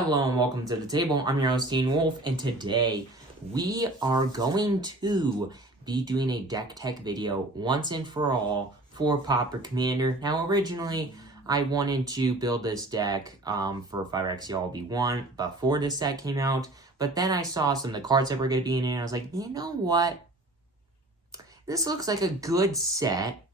Hello and welcome to the table. I'm your host, Teen Wolf, and today we are going to be doing a deck tech video once and for all for Pauper Commander. Now, originally, I wanted to build this deck for Phyrexian Ghoul before this set came out, but then I saw some of the cards that were going to be in it, and I was like, you know what? This looks like a good set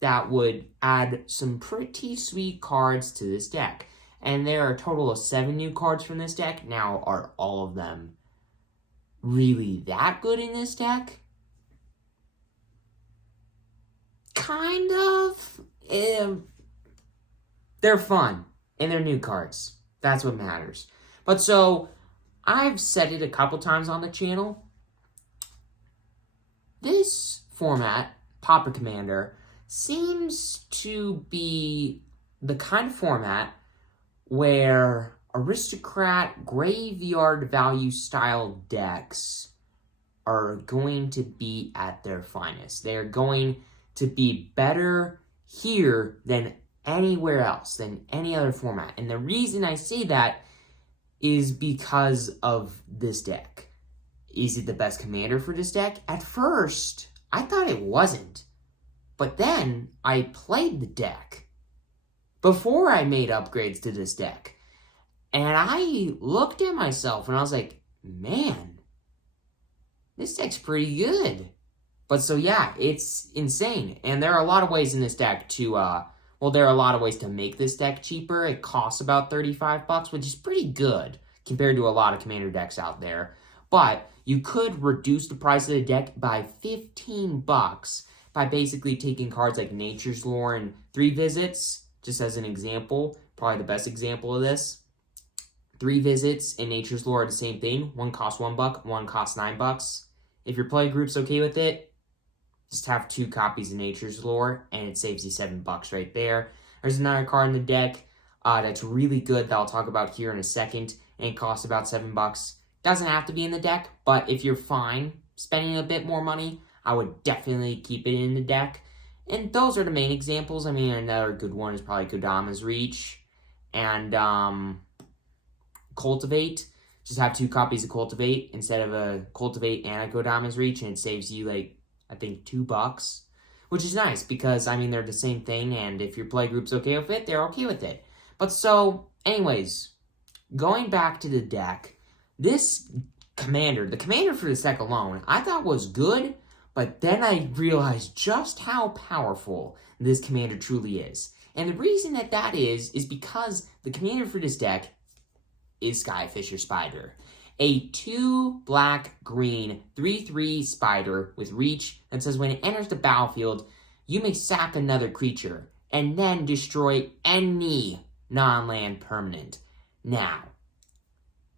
that would add some pretty sweet cards to this deck. And there are a total of 7 new cards from this deck. Now, are all of them really that good in this deck? Kind of. They're fun. And they're new cards. That's what matters. But so, I've said it a couple times on the channel. This format, Pauper Commander, seems to be the kind of format where aristocrat graveyard value style decks are going to be at their finest. They're going to be better here than anywhere else, than any other format. And the reason I say that is because of this deck. Is it the best commander for this deck? At first, I thought it wasn't. But then I played the deck before I made upgrades to this deck. And I looked at myself and I was like, man, this deck's pretty good. But so yeah, it's insane. And there are a lot of ways in this deck to, there are a lot of ways to make this deck cheaper. It costs about $35, which is pretty good compared to a lot of commander decks out there. But you could reduce the price of the deck by $15 by basically taking cards like Nature's Lore and 3 Visits, just as an example, probably the best example of this. 3 Visits and Nature's Lore are the same thing. One costs $1, one costs $9. If your play group's okay with it, just have 2 copies of Nature's Lore, and it saves you $7 right there. There's another card in the deck that's really good that I'll talk about here in a second, and it costs about $7. Doesn't have to be in the deck, but if you're fine spending a bit more money, I would definitely keep it in the deck. And those are the main examples. I mean, another good one is probably Kodama's Reach and Cultivate. Just have 2 copies of Cultivate instead of a Cultivate and a Kodama's Reach, and it saves you, like, I think $2, which is nice because, I mean, they're the same thing, and if your play group's okay with it, they're okay with it. But so, anyways, going back to the deck, this commander, the commander for this deck alone, I thought was good. But then I realized just how powerful this commander truly is. And the reason that is because the commander for this deck is Skyfisher Spider. A 2-black-green 3/3 spider with reach that says when it enters the battlefield, you may sack another creature and then destroy any non-land permanent. Now,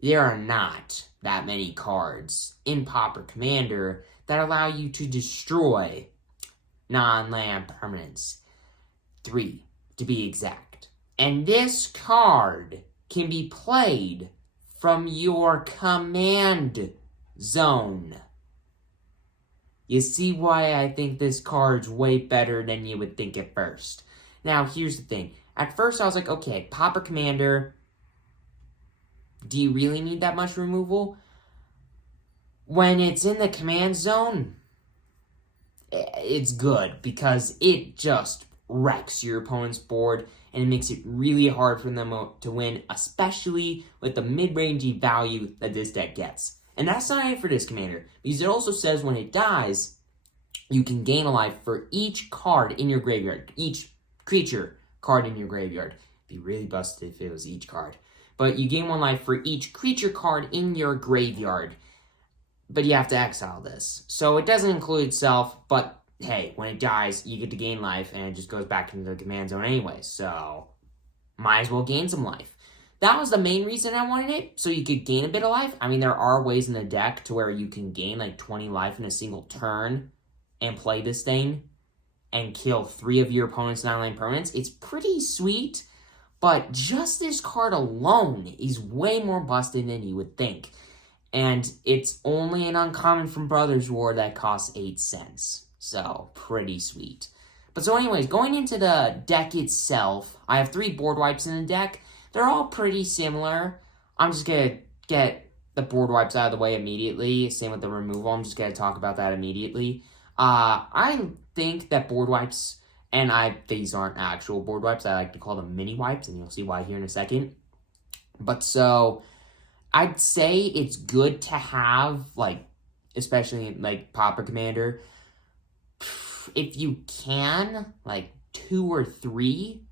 there are not that many cards in Pauper Commander that allow you to destroy non-land permanents. 3, to be exact. And this card can be played from your command zone. You see why I think this card's way better than you would think at first. Now, here's the thing. At first, I was like, okay, Pauper Commander, do you really need that much removal? When it's in the command zone, it's good because it just wrecks your opponent's board and it makes it really hard for them to win, especially with the mid-rangey value that this deck gets. And that's not it for this commander, because it also says when it dies, you can gain a life for each card in your graveyard, each creature card in your graveyard. It'd be really busted if it was each card. But you gain 1 life for each creature card in your graveyard. But you have to exile this. So it doesn't include itself, but hey, when it dies, you get to gain life, and it just goes back into the command zone anyway. So, might as well gain some life. That was the main reason I wanted it, so you could gain a bit of life. I mean, there are ways in the deck to where you can gain like 20 life in a single turn and play this thing and kill 3 of your opponent's non-land permanents. It's pretty sweet, but just this card alone is way more busted than you would think. And it's only an uncommon from Brothers War that costs 8 cents. So, pretty sweet. But so anyways, going into the deck itself, I have 3 board wipes in the deck. They're all pretty similar. I'm just going to get the board wipes out of the way immediately. Same with the removal. I'm just going to talk about that immediately. I think that board wipes, and these aren't actual board wipes. I like to call them mini wipes, and you'll see why here in a second. But so, I'd say it's good to have, like, especially like Pauper Commander, if you can, like 2 or 3.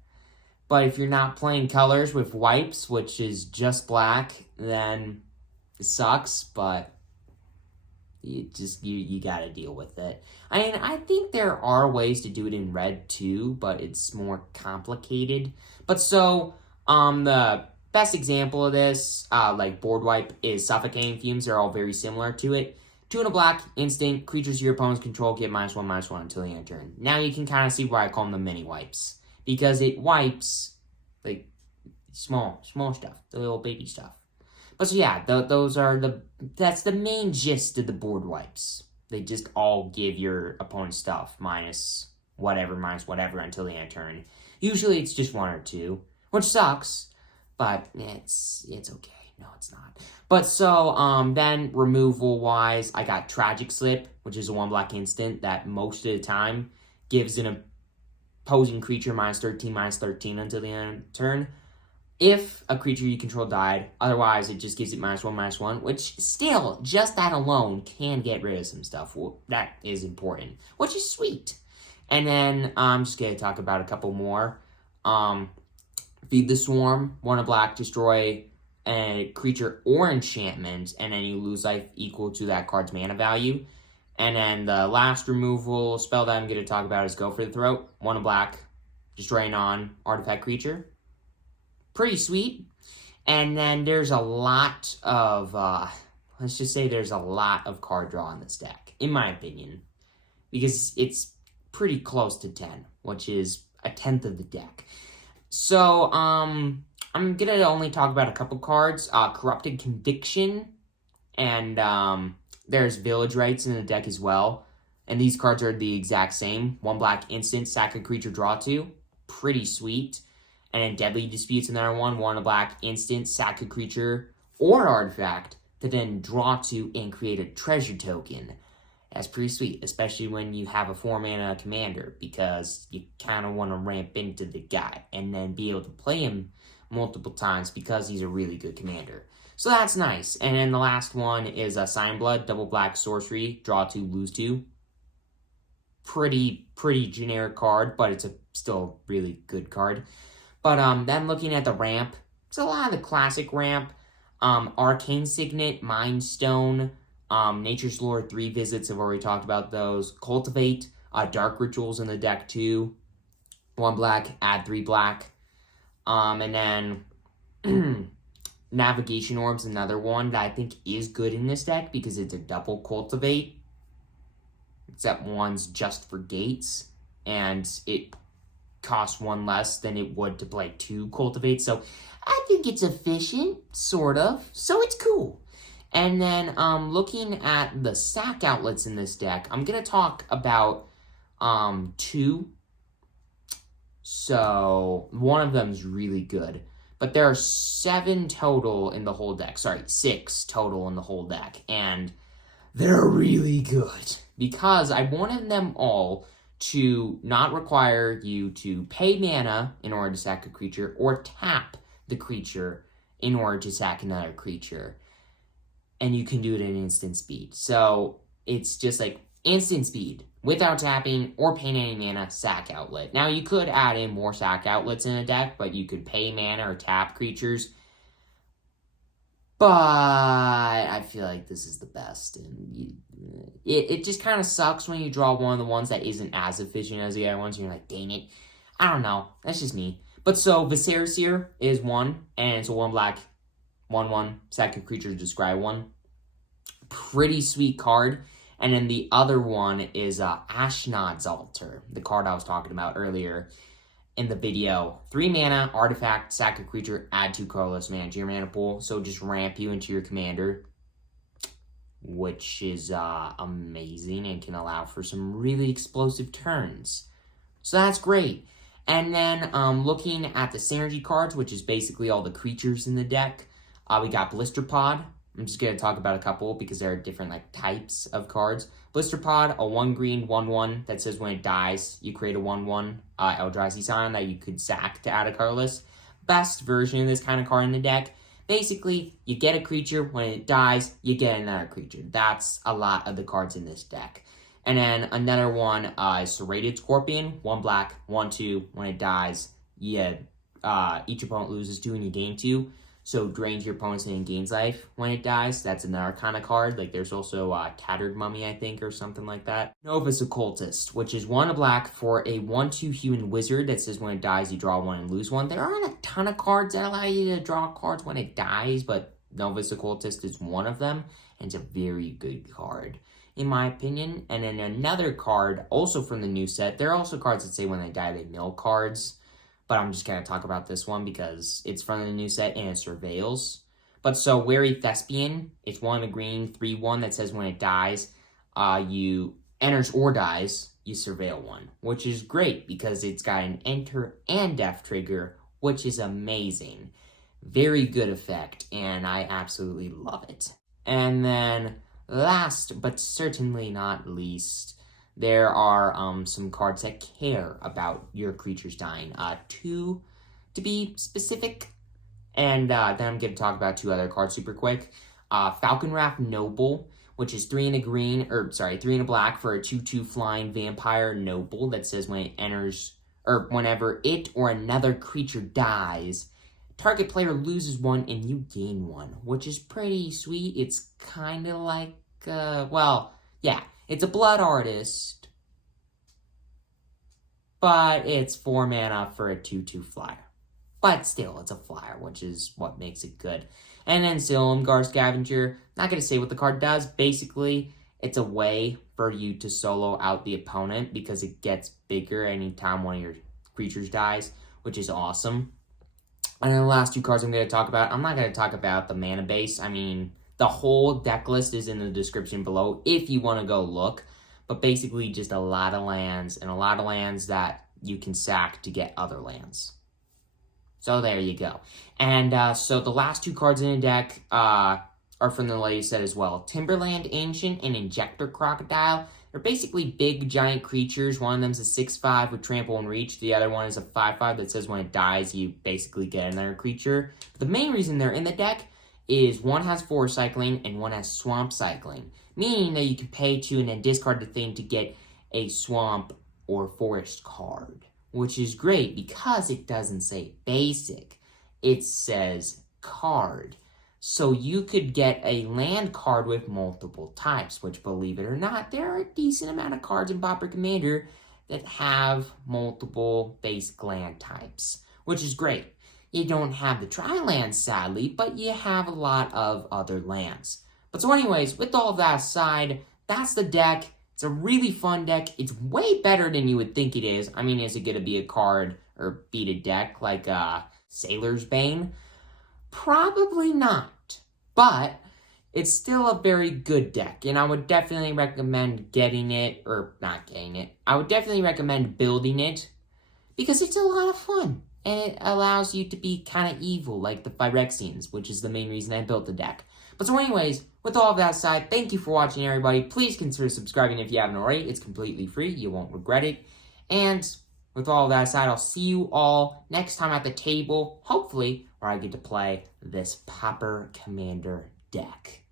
But if you're not playing colors with wipes, which is just black, then it sucks, but you gotta deal with it. I mean, I think there are ways to do it in red too, but it's more complicated. But so, the best example of this, like board wipe, is Suffocating Fumes. They're all very similar to it. 2 and a black, instant, creatures your opponents control get -1/-1 until the end of turn. Now you can kind of see why I call them the mini wipes. Because it wipes, like, small stuff, the little baby stuff. But so yeah, that's the main gist of the board wipes. They just all give your opponent stuff, minus whatever until the end of turn. Usually it's just 1 or 2, which sucks, but it's okay. No, it's not. But so, then removal-wise, I got Tragic Slip, which is a 1 black instant that most of the time gives an opposing creature -13/-13 until the end of the turn. If a creature you control died, otherwise it just gives it -1/-1, which still, just that alone, can get rid of some stuff. Well, that is important, which is sweet. And then, I'm just going to talk about a couple more. Feed the Swarm, 1 of black, destroy a creature or enchantment, and then you lose life equal to that card's mana value. And then the last removal spell that I'm going to talk about is Go for the Throat. 1 of black, destroy a non-artifact creature. Pretty sweet. And then there's a lot of, let's just say there's a lot of card draw in this deck, in my opinion. Because it's pretty close to 10, which is a 10th of the deck. So, I'm going to only talk about a couple cards. Corrupted Conviction, and there's Village Rites in the deck as well. And these cards are the exact same. 1 black instant, sack a creature, draw 2. Pretty sweet. And then Deadly Dispute's another one. 1 black instant, sack a creature or artifact to then draw 2 and create a treasure token. That's pretty sweet, especially when you have a 4-mana commander, because you kind of want to ramp into the guy and then be able to play him multiple times because he's a really good commander. So that's nice. And then the last one is a Sign Blood, 2 black sorcery, draw 2, lose 2. Pretty generic card, but it's still a really good card. But then looking at the ramp, it's a lot of the classic ramp. Arcane Signet, Mind Stone, Nature's Lore, 3 visits, I've already talked about those. Cultivate, Dark Rituals in the deck too. 1 black, add 3 black. And then Navigation Orb's another one that I think is good in this deck because it's a double Cultivate. Except one's just for gates, and it costs 1 less than it would to play 2 Cultivate. So I think it's efficient, sort of. So it's cool. And then looking at the sack outlets in this deck, I'm going to talk about 2. So one of them is really good. But there are 7 total in the whole deck. Sorry, 6 total in the whole deck. And they're really good. Because I wanted them all to not require you to pay mana in order to sack a creature or tap the creature in order to sack another creature. And you can do it at instant speed. So it's just like instant speed without tapping or paying any mana, sack outlet. Now you could add in more sack outlets in a deck, but you could pay mana or tap creatures. But I feel like this is the best. And it just kind of sucks when you draw one of the ones that isn't as efficient as the other ones. And you're like, dang it. I don't know. That's just me. But so Viscera Seer is 1. And it's a 1 black, 1/1. Sack a creature to describe 1. Pretty sweet card. And then the other one is Ashnod's Altar. The card I was talking about earlier in the video. 3 mana, artifact, sack a creature, add 2 colorless mana to your mana pool. So just ramp you into your commander, which is amazing and can allow for some really explosive turns. So that's great. And then looking at the synergy cards, which is basically all the creatures in the deck, We got Blister Pod. I'm just going to talk about a couple because there are different like types of cards. Blister Pod, a 1 green 1/1 that says when it dies, you create a 1/1 Eldrazi Scion that you could sack to add a colorless. Best version of this kind of card in the deck. Basically, you get a creature, when it dies, you get another creature. That's a lot of the cards in this deck. And then another one is Serrated Scorpion, 1 black, 1/2. When it dies, each opponent loses 2 and you gain 2. So drains your opponent's and gains life when it dies. That's another kind of card. Like there's also Tattered Mummy, I think, or something like that. Novice Occultist, which is 1 black for a 1/2 human wizard that says when it dies, you draw 1 and lose 1. There aren't a ton of cards that allow you to draw cards when it dies, but Novice Occultist is one of them, and it's a very good card, in my opinion. And then another card, also from the new set, there are also cards that say when they die, they mill cards. But I'm just going to talk about this one because it's from the new set and it surveils. But so, Wary Thespian, it's 1 green, 3/1 that says when it dies, you enters or dies, you surveil 1. Which is great because it's got an enter and death trigger, which is amazing. Very good effect, and I absolutely love it. And then, last but certainly not least, there are some cards that care about your creatures dying. 2 to be specific. And then I'm going to talk about 2 other cards super quick. Falkenrath Noble, which is 3 and a black for a 2/2 flying vampire noble that says when it enters, or whenever it or another creature dies, target player loses 1 and you gain 1, which is pretty sweet. It's kind of like, it's a Blood Artist, but it's 4 mana for a 2/2 flyer. But still, it's a flyer, which is what makes it good. And then Silumgar Scavenger, not going to say what the card does. Basically, it's a way for you to solo out the opponent because it gets bigger anytime one of your creatures dies, which is awesome. And then the last 2 cards I'm going to talk about, I'm not going to talk about the mana base. I mean, the whole deck list is in the description below if you want to go look. But basically just a lot of lands, and a lot of lands that you can sack to get other lands. So there you go. And so the last 2 cards in the deck are from the latest set as well. Timberland Ancient and Injector Crocodile. They're basically big, giant creatures. One of them's a 6/5 with Trample and Reach. The other one is a 5/5 that says when it dies, you basically get another creature. But the main reason they're in the deck is one has Forest Cycling and one has Swamp Cycling, meaning that you can pay 2 and then discard the thing to get a Swamp or Forest card, which is great because it doesn't say basic, it says card. So you could get a land card with multiple types, which, believe it or not, there are a decent amount of cards in Pauper Commander that have multiple basic land types, which is great. You don't have the tri-lands, sadly, but you have a lot of other lands. But so anyways, with all of that aside, that's the deck. It's a really fun deck. It's way better than you would think it is. I mean, is it going to be a card or beat a deck like Sailor's Bane? Probably not. But it's still a very good deck, and I would definitely recommend getting it, or not getting it. I would definitely recommend building it because it's a lot of fun. And it allows you to be kind of evil, like the Phyrexians, which is the main reason I built the deck. But so anyways, with all of that aside, thank you for watching, everybody. Please consider subscribing if you haven't already. It's completely free. You won't regret it. And with all of that aside, I'll see you all next time at the table, hopefully, where I get to play this Pauper Commander deck.